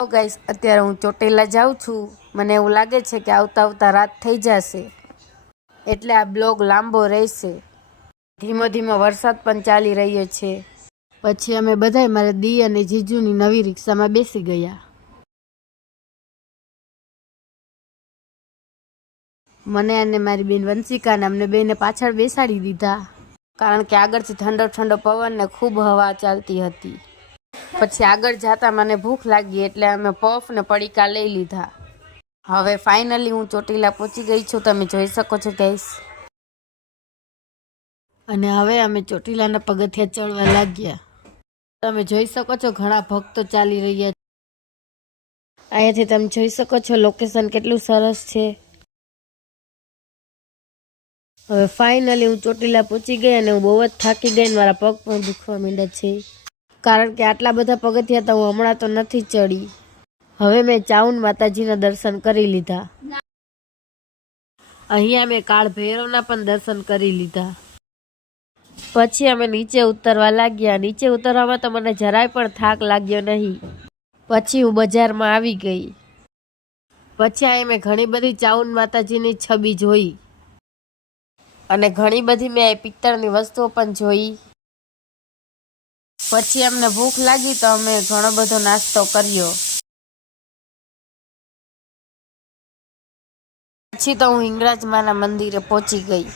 તો ગાઈસ અત્યારે હું ચોટીલા જાઉં છું। મને એવું લાગે છે કે આવતા આવતા રાત થઈ જશે, એટલે આ બ્લોગ લાંબો રહેશે। ધીમો ધીમો વરસાદ પણ ચાલી રહ્યો છે। પછી અમે બધાય મારા દી અને જીજુની નવી રિક્ષામાં બેસી ગયા। મને અને મારી બેન વંશિકાને અમને બેને પાછળ બેસાડી દીધા, કારણ કે આગળથી ઠંડો ઠંડો પવન ને ખૂબ હવા ચાલતી હતી। પછી આગળ જતા મને ભૂખ લાગી, એટલે અમે પફ ને પડીકા લઈ લીધા। હવે ફાઇનલી હું ચોટીલા પહોંચી ગઈ છું, તમે જોઈ શકો છો ગાઈસ। અને હવે અમે ચોટીલાના પગથિયા ચડવા લાગ્યા। તમે જોઈ શકો છો ઘણા ભક્તો ચાલી રહ્યા છે। અહીંયાથી તમે જોઈ શકો છો લોકેશન કેટલું સરસ છે। હવે ફાઇનલી હું ચોટીલા પહોંચી ગઈ અને હું બહુ જ થાકી ગઈ, મારા પગ પણ દુખવા માંડ્યા છે, કારણ કે આટલા બધા પગથિયા તો હું હમણાં તો નથી ચડી। હવે મેં ચાઉન માતાજીના દર્શન કરી લીધા। અહીંયા મેં કાળ ભૈરવના પણ દર્શન કરી લીધા। પછી અમે નીચે ઉતરવા લાગ્યા। નીચે ઉતરવામાં તો મને જરાય પણ થાક લાગ્યો નહીં। પછી હું બજારમાં આવી ગઈ। પછી અહીં મેં ઘણી બધી ચાઉન માતાજીની છબી જોઈ, અને ઘણી બધી મેં પિત્તળની વસ્તુઓ પણ જોઈ। પછી અમને ભૂખ લાગી તો અમે ઘણો બધો નાસ્તો કર્યો। પછી તો હું હિંગળાજમાના મંદિરે પહોંચી ગઈ,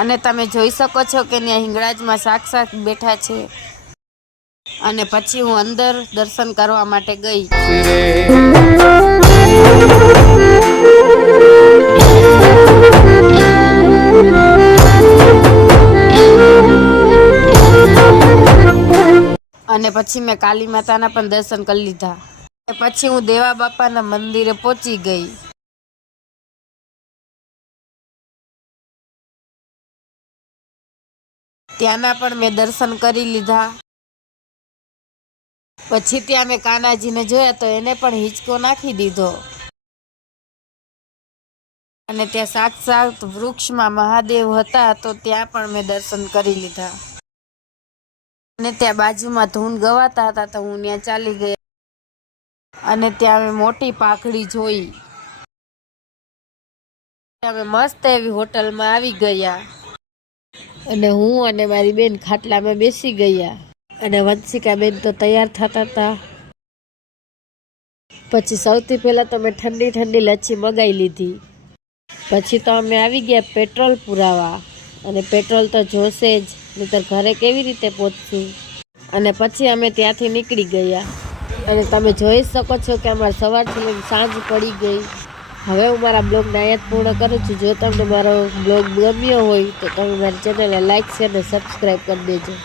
અને તમે જોઈ શકો છો કે ત્યાં હિંગળાજમાં સાક્ષાત બેઠા છે। અને પછી હું અંદર દર્શન કરવા માટે ગઈ। અને પછી મેં કાલી માતાના પણ દર્શન કરી લીધા। પછી હું દેવા બાપાના મંદિરે પહોંચી ગઈ। ત્યાંના પણ મેં દર્શન કરી લીધા। પછી ત્યાં મેં કાનાજીને જોયા તો એને પણ હિંચકો નાખી દીધો, અને ત્યાં સાક્ષાત વૃક્ષમાં મહાદેવ હતા તો ત્યાં પણ મેં દર્શન કરી લીધા। અને ત્યાં બાજુમાં ધૂન ગવાતા હતા તો હું ત્યાં ચાલી ગઈ, અને ત્યાં મેં મોટી પાઘડી જોઈ। અમે મસ્ત એવી હોટલમાં આવી ગયા, અને હું અને મારી બેન ખાટલામાં બેસી ગયા, અને વંશિકા બેન તો તૈયાર થતા હતા। પછી સૌથી પહેલાં તો મેં ઠંડી ઠંડી લચ્છી મગાવી લીધી। પછી તો અમે આવી ગયા પેટ્રોલ પુરાવા, અને પેટ્રોલ તો જોશે જ, નહીંતર ઘરે કેવી રીતે પહોંચશું। અને પછી અમે ત્યાંથી નીકળી ગયા, અને તમે જોઈ શકો છો કે અમારે સવારથી લઈને સાંજ પડી ગઈ। હવે હું મારા બ્લોગને અહીંયા જ પૂર્ણ કરું છું। જો તમને મારો બ્લોગ ગમ્યો હોય તો તમે મારી ચેનલને લાઇક, શેર અને સબસ્ક્રાઈબ કરી દેજો।